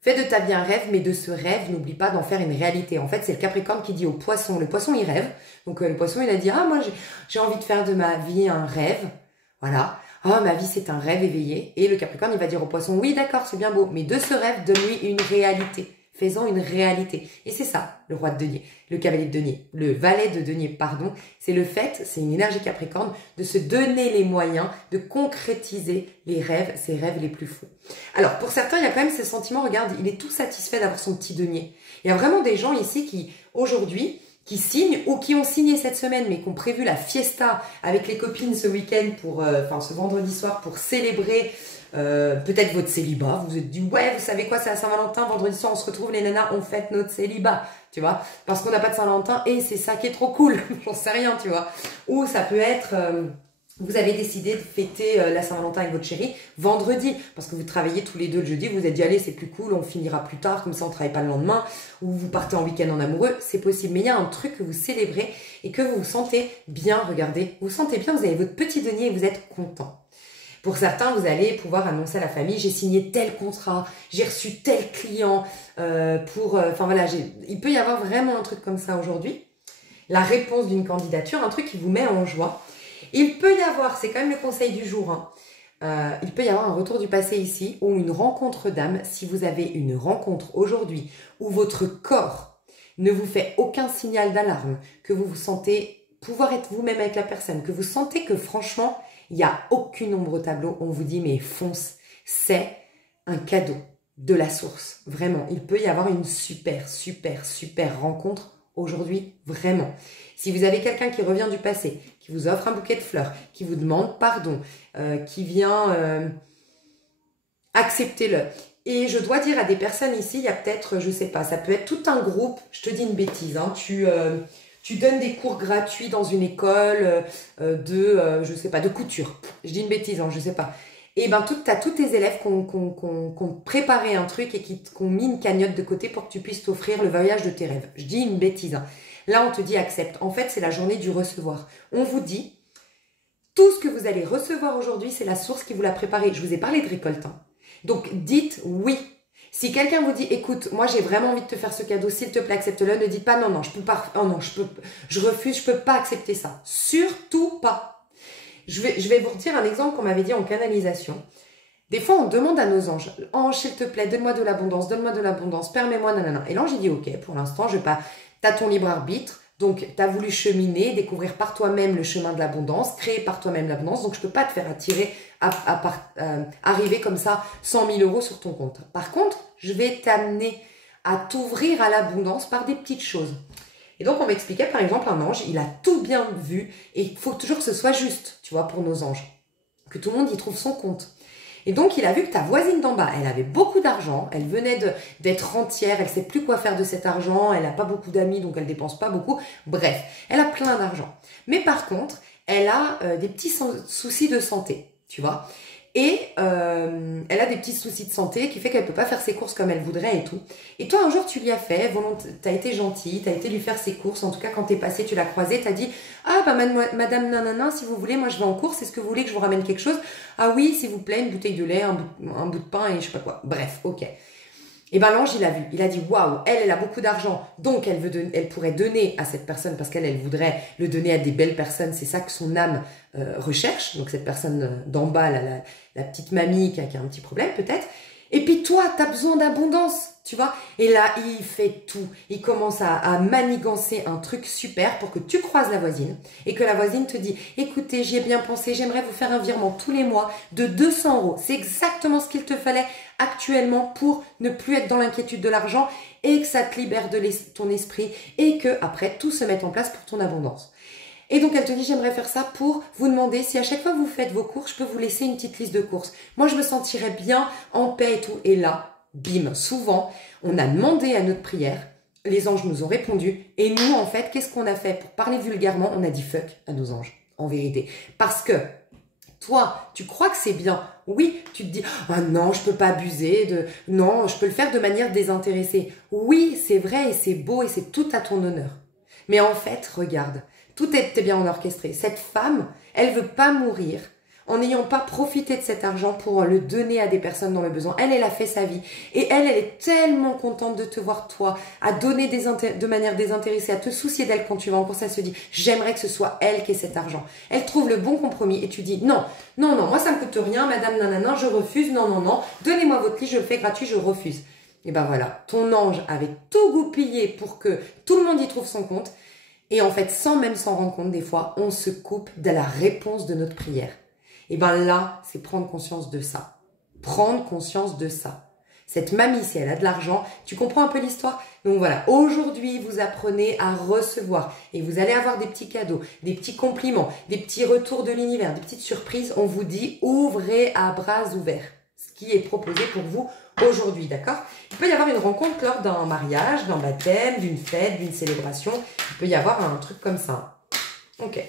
fais de ta vie un rêve, mais de ce rêve, n'oublie pas d'en faire une réalité. En fait, c'est le Capricorne qui dit au poisson, le poisson il rêve, donc le poisson il a dit, ah moi j'ai envie de faire de ma vie un rêve, voilà. Ah, ma vie, c'est un rêve éveillé. Et le Capricorne, il va dire au poisson, oui, d'accord, c'est bien beau, mais de ce rêve, donne-lui une réalité. Fais-en une réalité. Et c'est ça, le roi de denier, le cavalier de denier, le valet de denier, pardon. C'est le fait, c'est une énergie Capricorne, de se donner les moyens de concrétiser les rêves, ses rêves les plus fous. Alors, pour certains, il y a quand même ce sentiment, regarde, il est tout satisfait d'avoir son petit denier. Il y a vraiment des gens ici qui, aujourd'hui, qui signent ou qui ont signé cette semaine mais qui ont prévu la fiesta avec les copines ce week-end pour, enfin ce vendredi soir pour célébrer peut-être votre célibat. Vous vous êtes dit ouais, vous savez quoi, c'est la Saint-Valentin, vendredi soir on se retrouve les nanas, on fête notre célibat, tu vois, parce qu'on n'a pas de Saint-Valentin et c'est ça qui est trop cool, j'en sais rien, tu vois. Ou ça peut être vous avez décidé de fêter la Saint-Valentin avec votre chéri vendredi, parce que vous travaillez tous les deux le jeudi, vous vous êtes dit allez c'est plus cool, on finira plus tard, comme ça on travaille pas le lendemain, ou vous partez en week-end en amoureux, c'est possible. Mais il y a un truc que vous célébrez et que vous vous sentez bien, regardez, vous vous sentez bien, vous avez votre petit denier et vous êtes content. Pour certains, vous allez pouvoir annoncer à la famille, j'ai signé tel contrat, j'ai reçu tel client, enfin voilà, il peut y avoir vraiment un truc comme ça aujourd'hui. La réponse d'une candidature, un truc qui vous met en joie. Il peut y avoir, c'est quand même le conseil du jour, hein, il peut y avoir un retour du passé ici ou une rencontre d'âme. Si vous avez une rencontre aujourd'hui où votre corps ne vous fait aucun signal d'alarme, que vous vous sentez pouvoir être vous-même avec la personne, que vous sentez que franchement, il n'y a aucune ombre au tableau, on vous dit mais fonce, c'est un cadeau de la source. Vraiment, il peut y avoir une super rencontre aujourd'hui, vraiment. Si vous avez quelqu'un qui revient du passé, qui vous offre un bouquet de fleurs, qui vous demande pardon, qui vient acceptez-le. Et je dois dire à des personnes ici, il y a peut-être, je sais pas, ça peut être tout un groupe, je te dis une bêtise, hein, tu donnes des cours gratuits dans une école je sais pas, de couture. Je dis une bêtise, hein, je sais pas. Et ben, tu as tous tes élèves qui ont préparé un truc et qui ont mis une cagnotte de côté pour que tu puisses t'offrir le voyage de tes rêves. Je dis une bêtise, hein. Là, on te dit accepte. En fait, c'est la journée du recevoir. On vous dit, tout ce que vous allez recevoir aujourd'hui, c'est la source qui vous l'a préparé. Je vous ai parlé de récolte, hein. Donc, dites oui. Si quelqu'un vous dit, écoute, moi j'ai vraiment envie de te faire ce cadeau, s'il te plaît, accepte-le, ne dites pas non, non, je peux pas, oh non, je refuse, je peux pas accepter ça. Surtout pas. Je vais vous redire un exemple qu'on m'avait dit en canalisation. Des fois, on demande à nos anges, ange, s'il te plaît, donne-moi de l'abondance, permets-moi, nanana. Et l'ange, il dit, ok, pour l'instant, je vais pas, t'as ton libre arbitre, donc t'as voulu cheminer, découvrir par toi-même le chemin de l'abondance, créer par toi-même l'abondance, donc je peux pas te faire attirer, arriver comme ça 100 000 euros sur ton compte. Par contre, je vais t'amener à t'ouvrir à l'abondance par des petites choses. Et donc, on m'expliquait, par exemple, un ange, il a tout bien vu, et il faut toujours que ce soit juste, tu vois, pour nos anges, que tout le monde y trouve son compte. Et donc, il a vu que ta voisine d'en bas, elle avait beaucoup d'argent, elle venait d'être rentière, elle ne sait plus quoi faire de cet argent, elle n'a pas beaucoup d'amis, donc elle ne dépense pas beaucoup. Bref, elle a plein d'argent. Mais par contre, elle a des petits soucis de santé, tu vois. Et elle a des petits soucis de santé qui fait qu'elle ne peut pas faire ses courses comme elle voudrait et tout. Et toi, un jour, tu lui as fait, tu as été gentil, tu as été lui faire ses courses. En tout cas, quand tu es passé, tu l'as croisée, tu as dit « Ah, bah madame nanana, si vous voulez, moi je vais en course, est-ce que vous voulez que je vous ramène quelque chose ?»« Ah oui, s'il vous plaît, une bouteille de lait, un bout de pain et je sais pas quoi. » Bref, ok. Et ben l'ange, il a vu, il a dit waouh, elle a beaucoup d'argent, donc elle pourrait donner à cette personne parce qu'elle voudrait le donner à des belles personnes, c'est ça que son âme recherche, donc cette personne d'en bas, la petite mamie qui a un petit problème peut-être. Et puis toi, tu as besoin d'abondance, tu vois. Et là, il fait tout. Il commence à manigancer un truc super pour que tu croises la voisine et que la voisine te dit, écoutez, j'y ai bien pensé, j'aimerais vous faire un virement tous les mois de 200 euros. C'est exactement ce qu'il te fallait actuellement pour ne plus être dans l'inquiétude de l'argent et que ça te libère de ton esprit et que après tout se mette en place pour ton abondance. Et donc, elle te dit, j'aimerais faire ça pour vous demander si à chaque fois que vous faites vos courses, je peux vous laisser une petite liste de courses. Moi, je me sentirais bien en paix et tout. Et là, bim, souvent, on a demandé à notre prière, les anges nous ont répondu. Et nous, en fait, qu'est-ce qu'on a fait? Pour parler vulgairement, on a dit fuck à nos anges, en vérité. Parce que toi, tu crois que c'est bien. Oui, tu te dis, ah non, je peux pas abuser, non, je peux le faire de manière désintéressée. Oui, c'est vrai et c'est beau et c'est tout à ton honneur. Mais en fait, regarde, tout était bien orchestré. Cette femme, elle veut pas mourir en n'ayant pas profité de cet argent pour le donner à des personnes dans le besoin. Elle a fait sa vie. Et elle est tellement contente de te voir, toi, à donner de manière désintéressée, à te soucier d'elle quand tu vas en course. Elle se dit, j'aimerais que ce soit elle qui ait cet argent. Elle trouve le bon compromis et tu dis, non, non, non, moi ça me coûte rien, madame nanana, je refuse, non, non, non, donnez-moi votre liste, je le fais gratuit, je refuse. Et ben voilà, ton ange avait tout goupillé pour que tout le monde y trouve son compte. Et en fait, sans même s'en rendre compte, des fois, on se coupe de la réponse de notre prière. Et bien là, c'est prendre conscience de ça. Prendre conscience de ça. Cette mamie, si elle a de l'argent, tu comprends un peu l'histoire? Donc voilà, aujourd'hui, vous apprenez à recevoir et vous allez avoir des petits cadeaux, des petits compliments, des petits retours de l'univers, des petites surprises. On vous dit ouvrez à bras ouverts ce qui est proposé pour vous aujourd'hui, d'accord? Il peut y avoir une rencontre lors d'un mariage, d'un baptême, d'une fête, d'une célébration. Il peut y avoir un truc comme ça. Ok.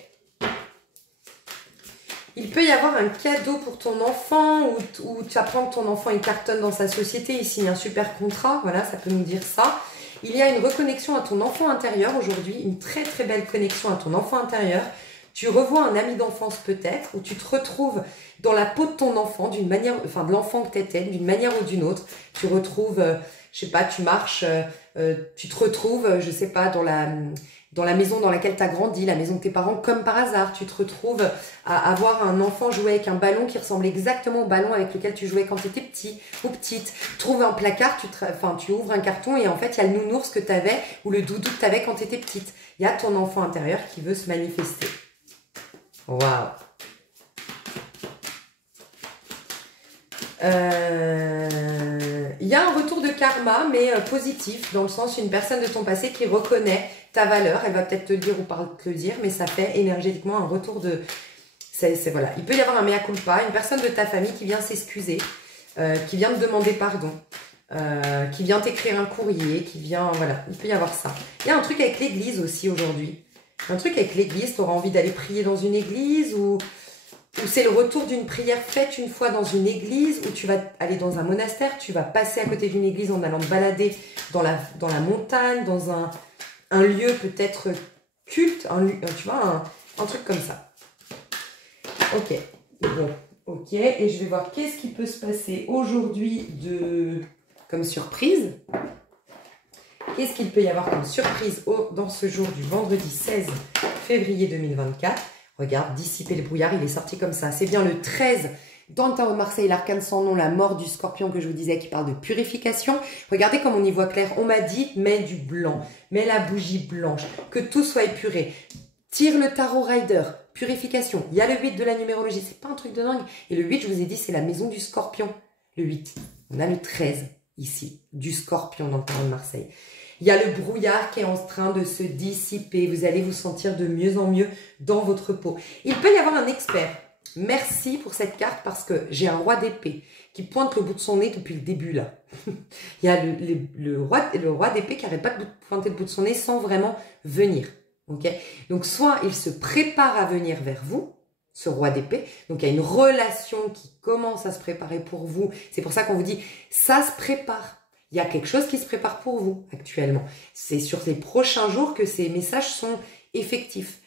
Il peut y avoir un cadeau pour ton enfant ou tu apprends que ton enfant il cartonne dans sa société, il signe un super contrat, voilà, ça peut nous dire ça. Il y a une reconnexion à ton enfant intérieur aujourd'hui, une très très belle connexion à ton enfant intérieur. Tu revois un ami d'enfance peut-être, ou tu te retrouves dans la peau de ton enfant, d'une manière, enfin de l'enfant que tu étais, d'une manière ou d'une autre. Tu retrouves, je sais pas, tu marches, tu te retrouves, je sais pas, dans la maison dans laquelle tu as grandi, la maison de tes parents, comme par hasard. Tu te retrouves à avoir un enfant jouer avec un ballon qui ressemble exactement au ballon avec lequel tu jouais quand tu étais petit ou petite. Trouve un placard, tu ouvres un carton et en fait, il y a le nounours que tu avais ou le doudou que tu avais quand tu étais petite. Il y a ton enfant intérieur qui veut se manifester. Waouh! Il y a un retour de karma, mais positif, dans le sens une personne de ton passé qui reconnaît ta valeur. Elle va peut-être te le dire ou pas te le dire, mais ça fait énergétiquement un retour de... voilà. Il peut y avoir un mea culpa, une personne de ta famille qui vient s'excuser, qui vient te demander pardon, qui vient t'écrire un courrier, qui vient... Voilà, il peut y avoir ça. Il y a un truc avec l'église aussi aujourd'hui. Un truc avec l'église, tu auras envie d'aller prier dans une église ou c'est le retour d'une prière faite une fois dans une église, ou tu vas aller dans un monastère, tu vas passer à côté d'une église en allant te balader dans la montagne, dans un lieu peut-être culte, tu vois, un truc comme ça. Ok, bon, ok, et je vais voir qu'est-ce qui peut se passer aujourd'hui comme surprise. Qu'est-ce qu'il peut y avoir comme surprise dans ce jour du vendredi 16 février 2024? Regarde, dissiper le brouillard, il est sorti comme ça. C'est bien le 13 dans le tarot de Marseille, l'arcane sans nom, la mort du scorpion que je vous disais qui parle de purification. Regardez comme on y voit clair. On m'a dit, mets du blanc, mets la bougie blanche, que tout soit épuré. Tire le tarot rider, purification. Il y a le 8 de la numérologie, c'est pas un truc de dingue. Et le 8, je vous ai dit, c'est la maison du scorpion. Le 8. On a le 13 ici, du scorpion dans le tarot de Marseille. Il y a le brouillard qui est en train de se dissiper. Vous allez vous sentir de mieux en mieux dans votre peau. Il peut y avoir un expert. Merci pour cette carte parce que j'ai un roi d'épée qui pointe le bout de son nez depuis le début là. Il y a le roi d'épée qui n'arrête pas de pointer le bout de son nez sans vraiment venir. Okay, donc soit il se prépare à venir vers vous, ce roi d'épée. Donc il y a une relation qui commence à se préparer pour vous. C'est pour ça qu'on vous dit, ça se prépare. Il y a quelque chose qui se prépare pour vous actuellement. C'est sur les prochains jours que ces messages sont effectifs.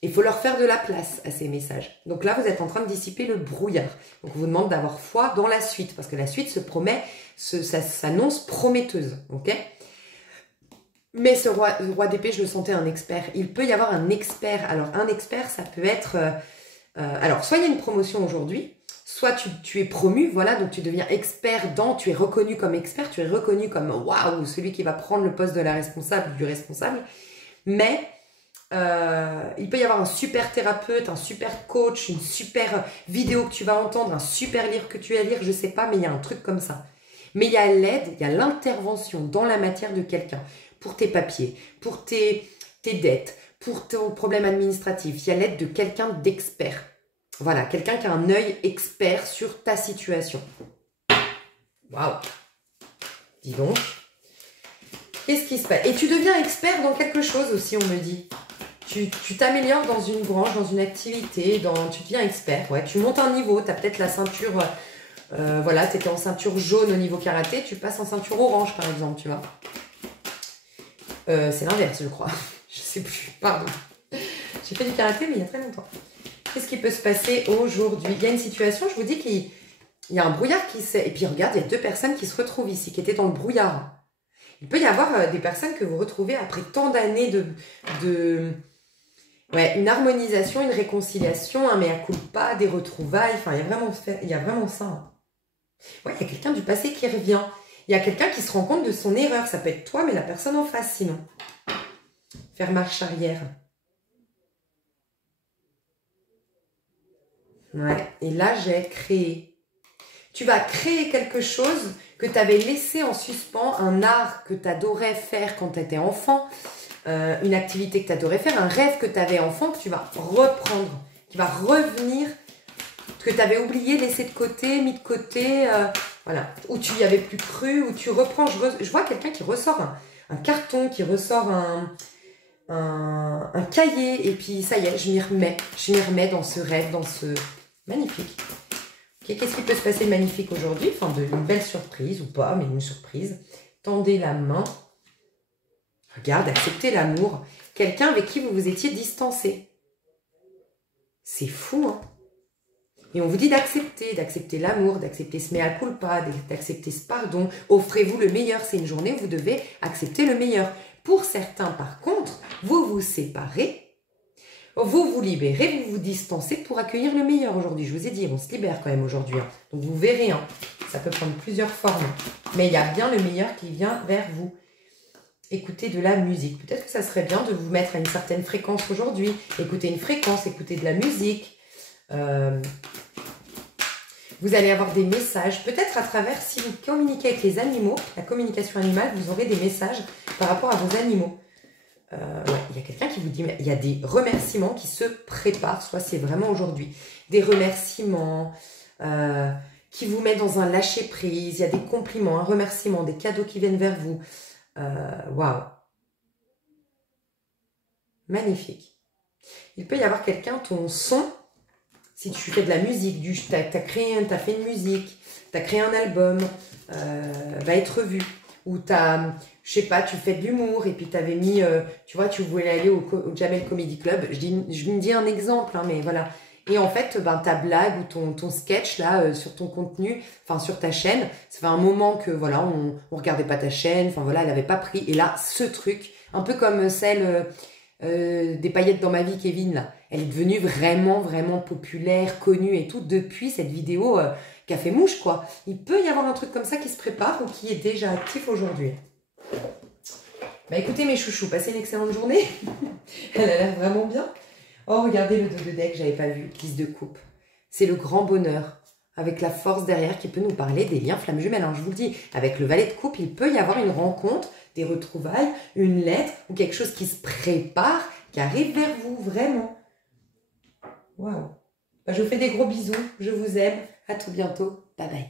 Il faut leur faire de la place à ces messages. Donc là, vous êtes en train de dissiper le brouillard. Donc on vous demande d'avoir foi dans la suite, parce que la suite se promet, ça s'annonce prometteuse. Ok ? Mais ce roi d'épée, je le sentais un expert. Il peut y avoir un expert. Alors un expert, ça peut être... alors soit il y a une promotion aujourd'hui, soit tu es promu, voilà, donc tu deviens expert tu es reconnu comme expert, tu es reconnu comme waouh, celui qui va prendre le poste de la responsable, du responsable. Mais il peut y avoir un super thérapeute, un super coach, une super vidéo que tu vas entendre, un super livre que tu vas lire, je sais pas, mais il y a un truc comme ça. Mais il y a l'aide, il y a l'intervention dans la matière de quelqu'un pour tes papiers, pour tes dettes, pour ton problème administratif. Il y a l'aide de quelqu'un d'expert. Voilà, quelqu'un qui a un œil expert sur ta situation. Waouh! Dis donc. Qu'est-ce qui se passe? Et tu deviens expert dans quelque chose aussi, on me dit. Tu t'améliores dans une branche, dans une activité, tu deviens expert. Ouais, tu montes un niveau, tu as peut-être la ceinture... voilà, tu étais en ceinture jaune au niveau karaté, tu passes en ceinture orange, par exemple, tu vois. C'est l'inverse, je crois. Je sais plus, pardon. J'ai fait du karaté, mais il y a très longtemps. Qu'est-ce qui peut se passer aujourd'hui? Il y a une situation, je vous dis qu'il y a un brouillard qui s'est... Et puis regarde, il y a deux personnes qui se retrouvent ici, qui étaient dans le brouillard. Il peut y avoir des personnes que vous retrouvez après tant d'années ouais, une harmonisation, une réconciliation, un mea culpa, des retrouvailles. Enfin, il y a vraiment ça. Ouais, il y a quelqu'un du passé qui revient. Il y a quelqu'un qui se rend compte de son erreur. Ça peut être toi, mais la personne en face, sinon. Faire marche arrière. Ouais, et là, j'ai créé. Tu vas créer quelque chose que tu avais laissé en suspens, un art que tu adorais faire quand tu étais enfant, une activité que tu adorais faire, un rêve que tu avais enfant, que tu vas reprendre, qui va revenir, que tu avais oublié, laissé de côté, mis de côté, voilà, où tu y avais plus cru, où tu reprends. Je vois quelqu'un qui ressort un carton, qui ressort un cahier, et puis ça y est, je m'y remets dans ce rêve, dans ce... Magnifique. Okay, qu'est-ce qui peut se passer de magnifique aujourd'hui? Enfin, une belle surprise ou pas, mais une surprise. Tendez la main. Regarde, acceptez l'amour. Quelqu'un avec qui vous vous étiez distancé. C'est fou, hein? Et on vous dit d'accepter l'amour, d'accepter ce mea culpa, d'accepter ce pardon. Offrez-vous le meilleur. C'est une journée où vous devez accepter le meilleur. Pour certains, par contre, vous vous séparez. Vous vous libérez, vous vous distancez pour accueillir le meilleur aujourd'hui. Je vous ai dit, on se libère quand même aujourd'hui. Hein. Donc vous verrez, hein, ça peut prendre plusieurs formes. Mais il y a bien le meilleur qui vient vers vous. Écoutez de la musique. Peut-être que ça serait bien de vous mettre à une certaine fréquence aujourd'hui. Écoutez une fréquence, écoutez de la musique. Vous allez avoir des messages. Peut-être à travers, si vous communiquez avec les animaux, la communication animale, vous aurez des messages par rapport à vos animaux. Ouais, il y a quelqu'un qui vous dit, il y a des remerciements qui se préparent, soit c'est vraiment aujourd'hui, des remerciements qui vous mettent dans un lâcher-prise, il y a des compliments, un remerciement, des cadeaux qui viennent vers vous. Waouh! Magnifique. Il peut y avoir quelqu'un, ton son, si tu fais de la musique, tu as fait une musique, tu as créé un album, va être vu. Ou je sais pas, tu fais de l'humour et puis tu avais mis, tu vois, tu voulais aller au Jamel Comedy Club. Je me dis un exemple, hein, mais voilà. Et en fait, ben, ta blague ou ton sketch là sur ton contenu, enfin sur ta chaîne, ça fait un moment que voilà, on regardait pas ta chaîne, enfin voilà, elle avait pas pris. Et là, ce truc, un peu comme celle des paillettes dans ma vie, Kevin là, elle est devenue vraiment, vraiment populaire, connue et tout depuis cette vidéo qui a fait mouche quoi. Il peut y avoir un truc comme ça qui se prépare ou qui est déjà actif aujourd'hui. Bah écoutez mes chouchous, passez une excellente journée. Elle a l'air vraiment bien. Oh regardez le 2 de deck, j'avais pas vu, 10 de coupe. C'est le grand bonheur, avec la force derrière qui peut nous parler des liens flammes jumelles. Alors je vous le dis, avec le valet de coupe, il peut y avoir une rencontre, des retrouvailles, une lettre ou quelque chose qui se prépare, qui arrive vers vous, vraiment. Waouh. Bah, je vous fais des gros bisous, je vous aime, à tout bientôt, bye bye.